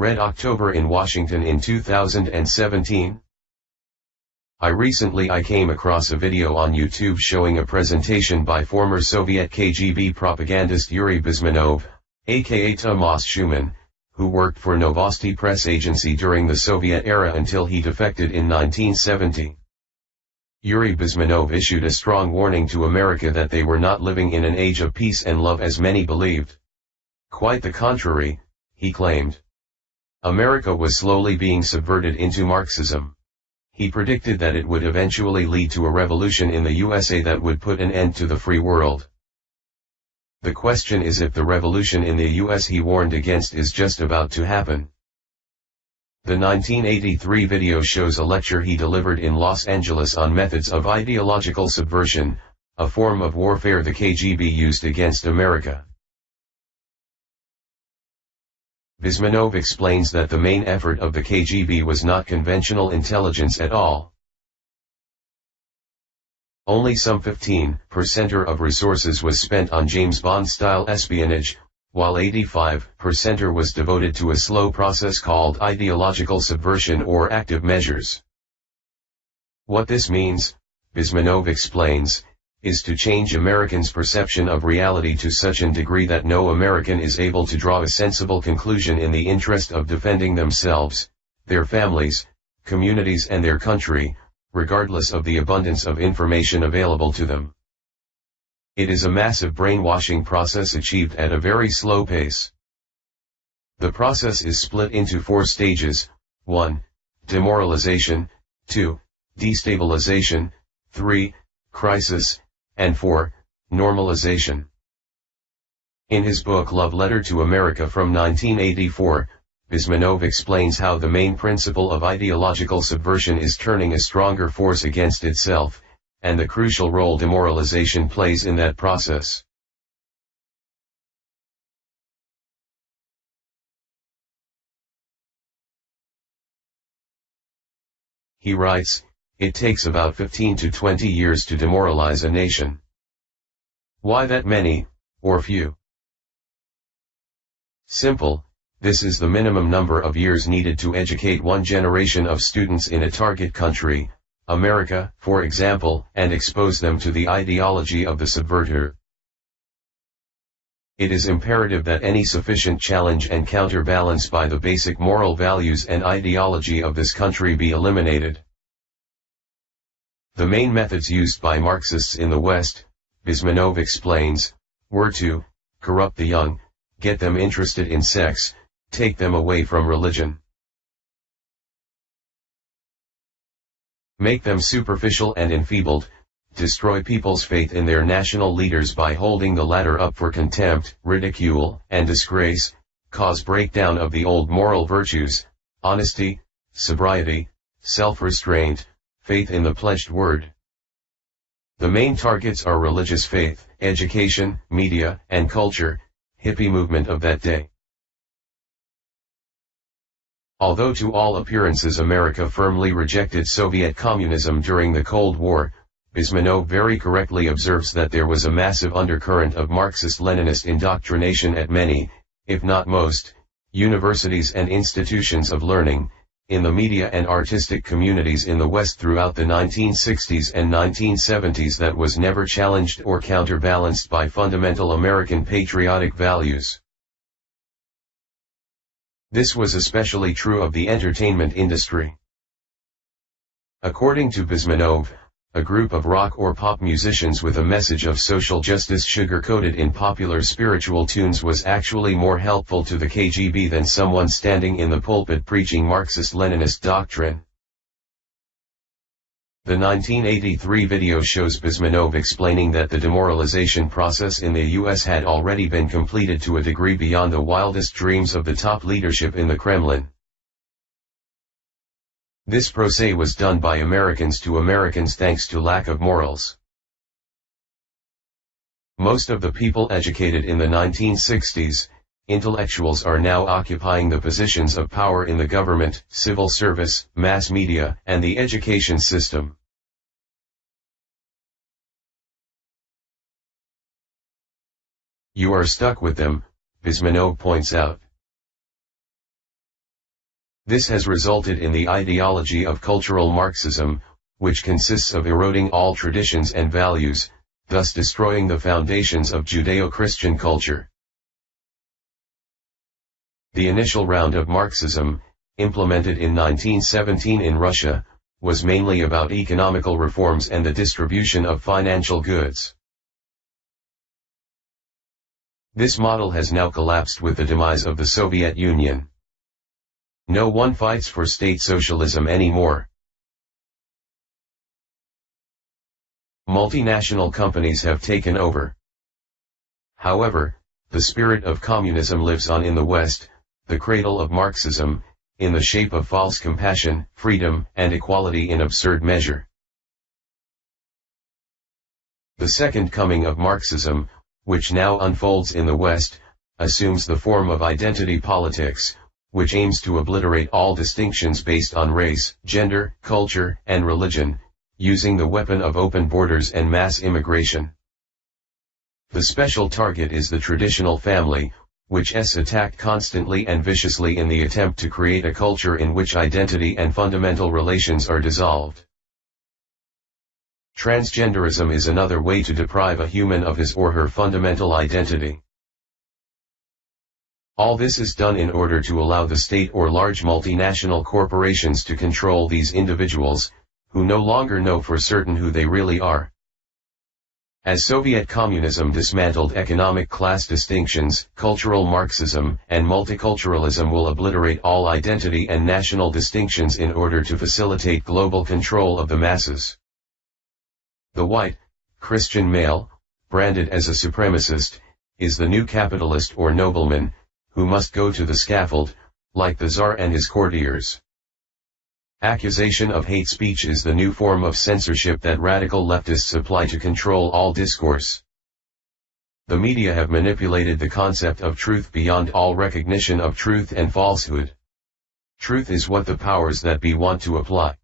Red October in Washington in 2017. I came across a video on YouTube showing a presentation by former Soviet KGB propagandist Yuri Bezmenov, aka Tomas Shuman, who worked for Novosti press agency during the Soviet era until he defected in 1970. Yuri Bezmenov issued a strong warning to America that they were not living in an age of peace and love as many believed. Quite the contrary, he claimed. America was slowly being subverted into Marxism. He predicted that it would eventually lead to a revolution in the USA that would put an end to the free world. The question is if the revolution in the US he warned against is just about to happen. The 1983 video shows a lecture he delivered in Los Angeles on methods of ideological subversion, a form of warfare the KGB used against America. Bezmenov explains that the main effort of the KGB was not conventional intelligence at all. Only some 15% of resources was spent on James Bond-style espionage, while 85% was devoted to a slow process called ideological subversion or active measures. What this means, Bezmenov explains, is to change Americans' perception of reality to such a degree that no American is able to draw a sensible conclusion in the interest of defending themselves, their families, communities and their country, regardless of the abundance of information available to them. It is a massive brainwashing process achieved at a very slow pace. The process is split into 4 stages: 1. Demoralization, 2. Destabilization, 3. Crisis, and 4. Normalization. In his book Love Letter to America from 1984, Bezmenov explains how the main principle of ideological subversion is turning a stronger force against itself, and the crucial role demoralization plays in that process. He writes, it takes about 15 to 20 years to demoralize a nation. Why that many, or few? Simple, this is the minimum number of years needed to educate one generation of students in a target country, America, for example, and expose them to the ideology of the subverter. It is imperative that any sufficient challenge and counterbalance by the basic moral values and ideology of this country be eliminated. The main methods used by Marxists in the West, Bezmenov explains, were to corrupt the young, get them interested in sex, take them away from religion, make them superficial and enfeebled, destroy people's faith in their national leaders by holding the latter up for contempt, ridicule, and disgrace, cause breakdown of the old moral virtues, honesty, sobriety, self-restraint, faith in the pledged word. The main targets are religious faith, education, media, and culture, hippie movement of that day. Although to all appearances America firmly rejected Soviet communism during the Cold War, Bezmenov very correctly observes that there was a massive undercurrent of Marxist-Leninist indoctrination at many, if not most, universities and institutions of learning, in the media and artistic communities in the West throughout the 1960s and 1970s that was never challenged or counterbalanced by fundamental American patriotic values. This was especially true of the entertainment industry. According to Bezmenov, a group of rock or pop musicians with a message of social justice sugar-coated in popular spiritual tunes was actually more helpful to the KGB than someone standing in the pulpit preaching Marxist-Leninist doctrine. The 1983 video shows Bezmenov explaining that the demoralization process in the US had already been completed to a degree beyond the wildest dreams of the top leadership in the Kremlin. This process was done by Americans to Americans thanks to lack of morals. Most of the people educated in the 1960s, intellectuals are now occupying the positions of power in the government, civil service, mass media, and the education system. You are stuck with them, Bezmenov points out. This has resulted in the ideology of cultural Marxism, which consists of eroding all traditions and values, thus destroying the foundations of Judeo-Christian culture. The initial round of Marxism, implemented in 1917 in Russia, was mainly about economical reforms and the distribution of financial goods. This model has now collapsed with the demise of the Soviet Union. No one fights for state socialism anymore. Multinational companies have taken over. However, the spirit of communism lives on in the West, the cradle of Marxism, in the shape of false compassion, freedom, and equality in absurd measure. The second coming of Marxism, which now unfolds in the West, assumes the form of identity politics, which aims to obliterate all distinctions based on race, gender, culture, and religion, using the weapon of open borders and mass immigration. The special target is the traditional family, which is attacked constantly and viciously in the attempt to create a culture in which identity and fundamental relations are dissolved. Transgenderism is another way to deprive a human of his or her fundamental identity. All this is done in order to allow the state or large multinational corporations to control these individuals, who no longer know for certain who they really are. As Soviet communism dismantled economic class distinctions, cultural Marxism and multiculturalism will obliterate all identity and national distinctions in order to facilitate global control of the masses. The white, Christian male, branded as a supremacist, is the new capitalist or nobleman, who must go to the scaffold, like the Tsar and his courtiers. Accusation of hate speech is the new form of censorship that radical leftists apply to control all discourse. The media have manipulated the concept of truth beyond all recognition of truth and falsehood. Truth is what the powers that be want to apply.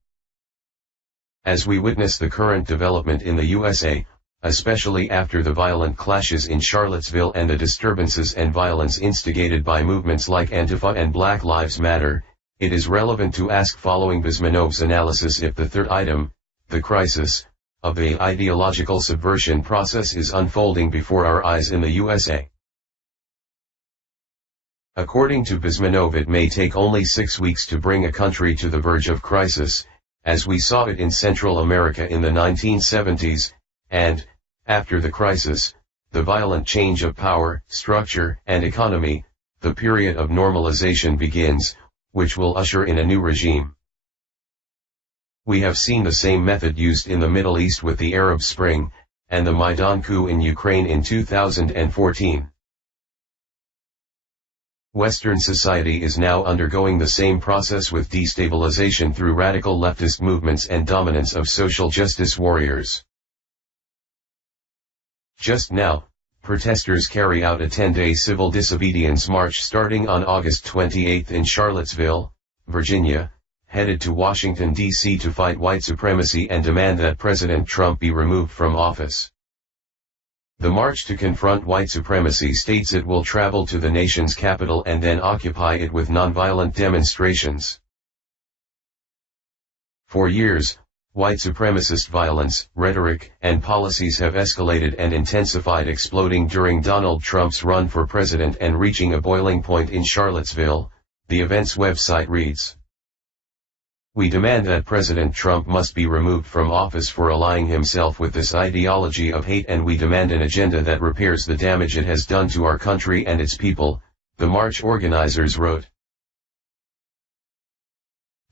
As we witness the current development in the USA, especially after the violent clashes in Charlottesville and the disturbances and violence instigated by movements like Antifa and Black Lives Matter, it is relevant to ask following Bizmanov's analysis if the third item, the crisis, of the ideological subversion process is unfolding before our eyes in the USA. According to Bizmanov, it may take only 6 weeks to bring a country to the verge of crisis, as we saw it in Central America in the 1970s, and, after the crisis, the violent change of power, structure, and economy, the period of normalization begins, which will usher in a new regime. We have seen the same method used in the Middle East with the Arab Spring, and the Maidan coup in Ukraine in 2014. Western society is now undergoing the same process with destabilization through radical leftist movements and dominance of social justice warriors. Just now, protesters carry out a 10-day civil disobedience march starting on August 28 in Charlottesville, Virginia, headed to Washington, D.C. to fight white supremacy and demand that President Trump be removed from office. The march to confront white supremacy states it will travel to the nation's capital and then occupy it with nonviolent demonstrations. For years, white supremacist violence, rhetoric, and policies have escalated and intensified, exploding during Donald Trump's run for president and reaching a boiling point in Charlottesville, the event's website reads. We demand that President Trump must be removed from office for allying himself with this ideology of hate, and we demand an agenda that repairs the damage it has done to our country and its people, the march organizers wrote.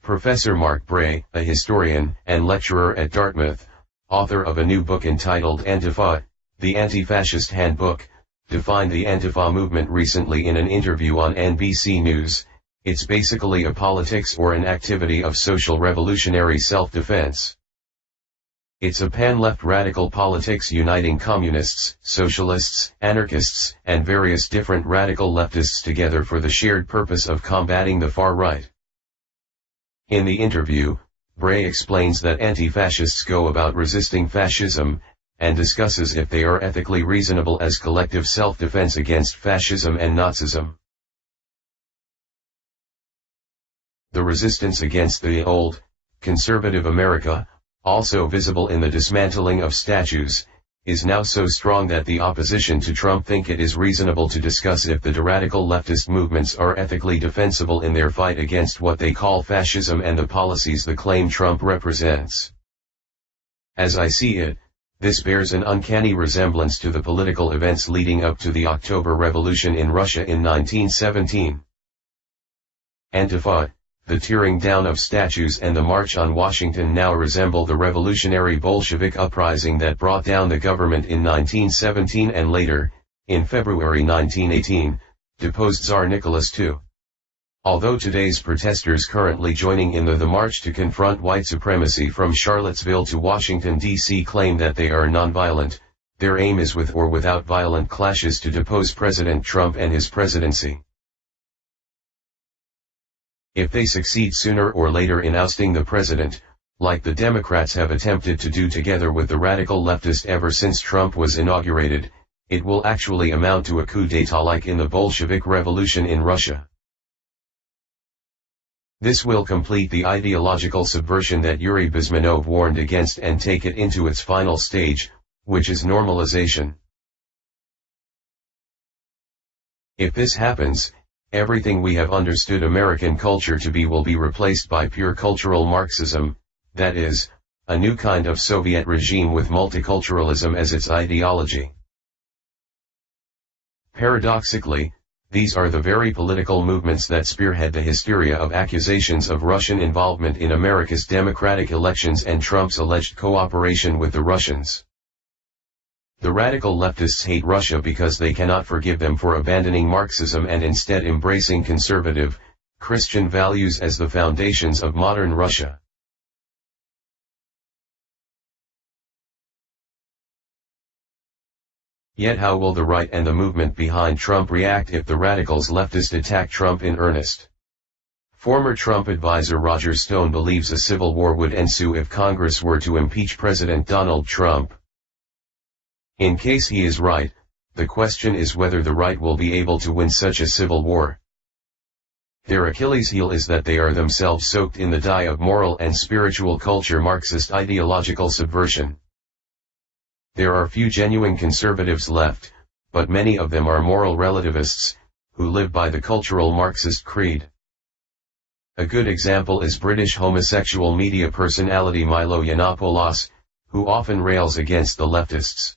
Professor Mark Bray, a historian and lecturer at Dartmouth, author of a new book entitled Antifa, The Anti-Fascist Handbook, defined the Antifa movement recently in an interview on NBC News. It's basically a politics or an activity of social revolutionary self-defense. It's a pan-left radical politics uniting communists, socialists, anarchists, and various different radical leftists together for the shared purpose of combating the far right. In the interview, Bray explains that anti-fascists go about resisting fascism, and discusses if they are ethically reasonable as collective self-defense against fascism and Nazism. The resistance against the old, conservative America, also visible in the dismantling of statues, is now so strong that the opposition to Trump think it is reasonable to discuss if the radical leftist movements are ethically defensible in their fight against what they call fascism and the policies they claim Trump represents. As I see it, this bears an uncanny resemblance to the political events leading up to the October Revolution in Russia in 1917. Antifa, the tearing down of statues and the March on Washington now resemble the revolutionary Bolshevik uprising that brought down the government in 1917 and later, in February 1918, deposed Tsar Nicholas II. Although today's protesters currently joining in the march to confront white supremacy from Charlottesville to Washington, D.C. claim that they are nonviolent, their aim is with or without violent clashes to depose President Trump and his presidency. If they succeed sooner or later in ousting the president, like the Democrats have attempted to do together with the radical leftist ever since Trump was inaugurated, it will actually amount to a coup d'etat like in the Bolshevik Revolution in Russia. This will complete the ideological subversion that Yuri Bezmenov warned against and take it into its final stage, which is normalization. If this happens, everything we have understood American culture to be will be replaced by pure cultural Marxism, that is, a new kind of Soviet regime with multiculturalism as its ideology. Paradoxically, these are the very political movements that spearhead the hysteria of accusations of Russian involvement in America's democratic elections and Trump's alleged cooperation with the Russians. The radical leftists hate Russia because they cannot forgive them for abandoning Marxism and instead embracing conservative, Christian values as the foundations of modern Russia. Yet how will the right and the movement behind Trump react if the radicals leftist attack Trump in earnest? Former Trump advisor Roger Stone believes a civil war would ensue if Congress were to impeach President Donald Trump. In case he is right, the question is whether the right will be able to win such a civil war. Their Achilles heel is that they are themselves soaked in the dye of moral and spiritual culture Marxist ideological subversion. There are few genuine conservatives left, but many of them are moral relativists, who live by the cultural Marxist creed. A good example is British homosexual media personality Milo Yiannopoulos, who often rails against the leftists.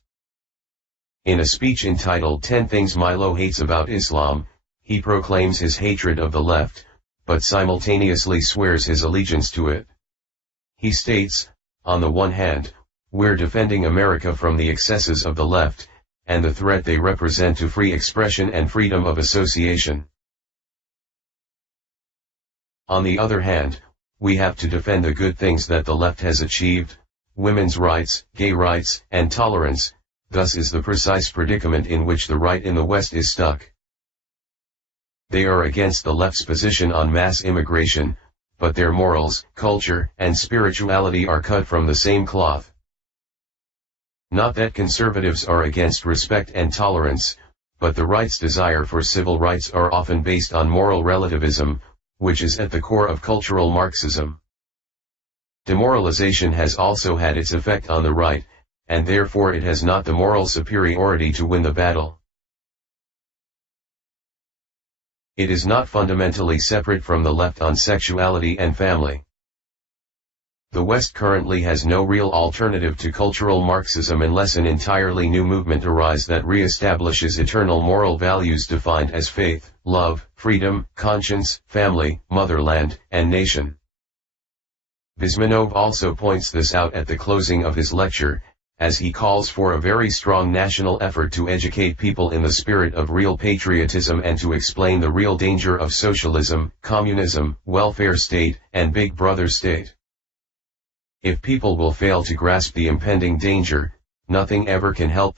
In a speech entitled 10 Things Milo Hates About Islam, he proclaims his hatred of the left, but simultaneously swears his allegiance to it. He states, on the one hand, we're defending America from the excesses of the left, and the threat they represent to free expression and freedom of association. On the other hand, we have to defend the good things that the left has achieved, women's rights, gay rights, and tolerance. Thus is the precise predicament in which the right in the West is stuck. They are against the left's position on mass immigration, but their morals, culture, and spirituality are cut from the same cloth. Not that conservatives are against respect and tolerance, but the right's desire for civil rights are often based on moral relativism, which is at the core of cultural Marxism. Demoralization has also had its effect on the right, and therefore it has not the moral superiority to win the battle. It is not fundamentally separate from the left on sexuality and family. The West currently has no real alternative to cultural Marxism unless an entirely new movement arises that re-establishes eternal moral values defined as faith, love, freedom, conscience, family, motherland, and nation. Bezmenov also points this out at the closing of his lecture, as he calls for a very strong national effort to educate people in the spirit of real patriotism and to explain the real danger of socialism, communism, welfare state, and Big Brother state. If people will fail to grasp the impending danger, nothing ever can help